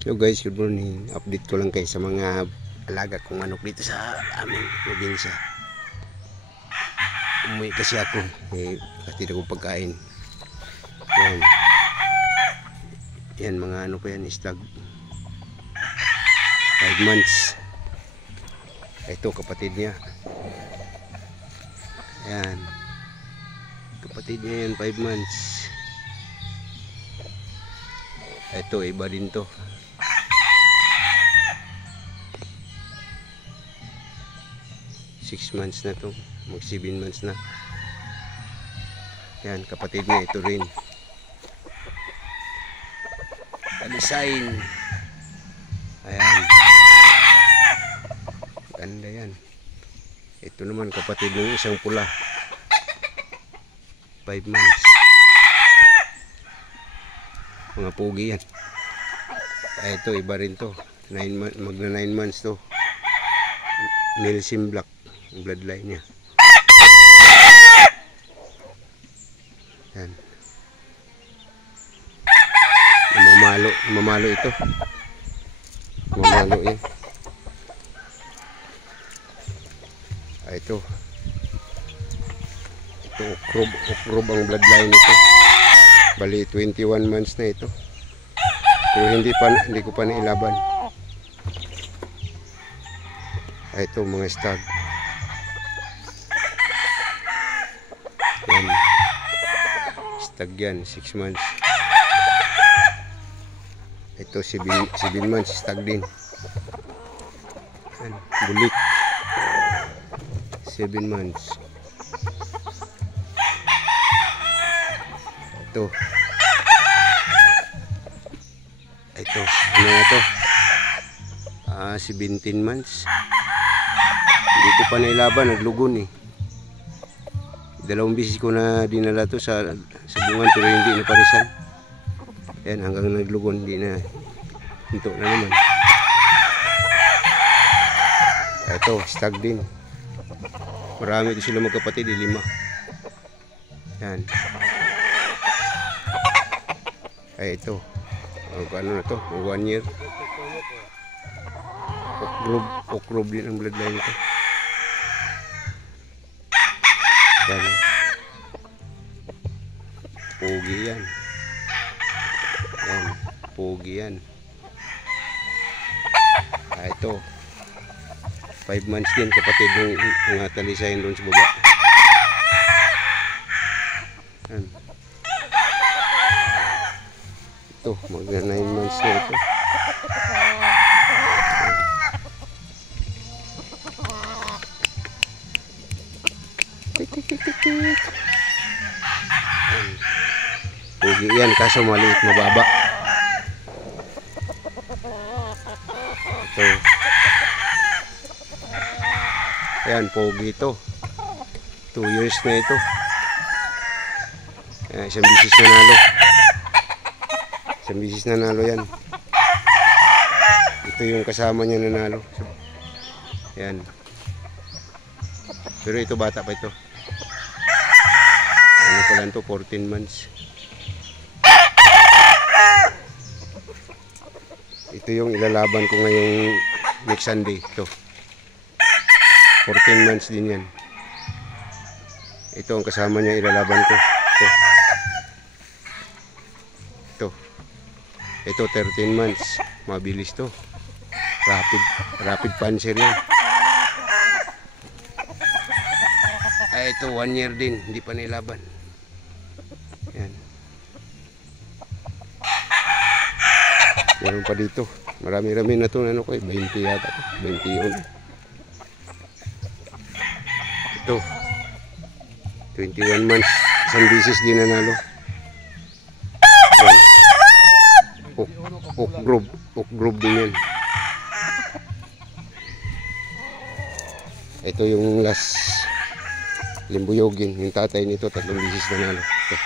Hello guys, good morning. Update ko lang kayo sa mga alaga kong manok dito sa aming probinsya. Umuwi kasi ako, hatid ako pagkain. Yan. Yan mga ano pa yan, stag 5 months. Ito kapatid niya. Yan. Kapatid niya yan, 5 months. Ito iba din to. Six months na to, mag 7 months na. Yan, kapatid niya ito rin. Alisain. Ayan. Ganda yan. Ito naman kapatid ng isang pula. 5 months. Mga pugi yan. Ito iba rin to. Magna 9 months to. Milsim Black bloodline niya. Yan. Mamalo ito. Mamalo yan. Ito okrob ang bloodline nito. Bali 21 months na ito. Pero hindi ko pa nailaban. Ito mga stag. Yan. Stag yan, 6 months. Ito 7 months, stag din. Yan. Bulik. 7 months. Ito. Ano na ito? 17 months. Hindi ko pa nailaban, naglugon eh. 2 beses ko na dinala to sa bungan pero hindi na parisan. Ayan, hanggang naglugon, hindi na. Hinto na naman. Ito, stag din. Marami ito sila magkapatid, 5. Yan. Ay, ito. Ano na to? 1 year. Okrob din ang bloodline nito. Yan. Pogi yan. Yan. Pogi yan. Ito. 5 months din kapatid ng talisayan doon sa baba. Yan. Ito. Magna 9 months na ito. Pugi yan kaso maliit, mababa. Ito. Ayan, pogi ito. 2 years na ito. Ayan, isang bisis nanalo. Isang bisis nanalo yan. Ito yung kasama niya nanalo. Ayan. Pero ito bata pa ito. Ano pa lang to, 14 months. Ito yung ilalaban ko ngayong next Sunday. Ito. 14 months din yan. Ito ang kasama niya ilalaban ko. Ito 13 months. Mabilis to. Rapid puncher yan. Ay, ito 1 year din. Hindi pa nilaban. Yan. Meron pa dito. Marami-rami na ito. Ano ko eh, 20 yata. 21. Ito. 21 months. Isang bisis din nanalo. Yan. Okrob din yan. Ito yung last limbuyogin. Yung tatay nito 3 bisis nanalo. Ito.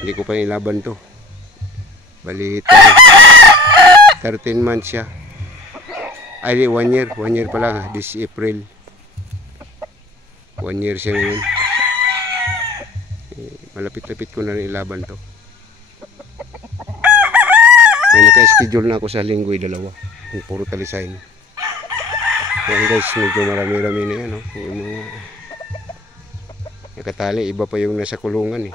Hindi ko pa nilaban to. Bali 13 months siya. Ay, 1 year. 1 year pa lang. This April. 1 year siya ngayon. Malapit-lapit ko na rin ilaban to. May naka-schedule na ako sa linggo, dalawa. Yung puro talisayin. Yan guys, medyo marami-rami na yan. Oh. Yung mga nakatali, iba pa yung nasa kulungan eh.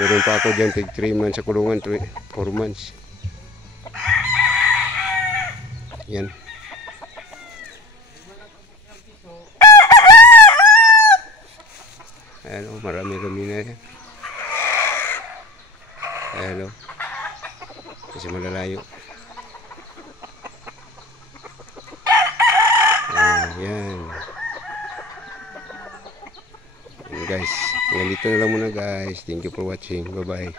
Meron pa ako dyan, 3 months sa kulungan, 4 months. Yan. Ayan o, marami-rami na yan. Ayan o. Kasi malalayo. Ayan. Ayan guys. Hanggang dito na lang muna guys. Thank you for watching. Bye bye.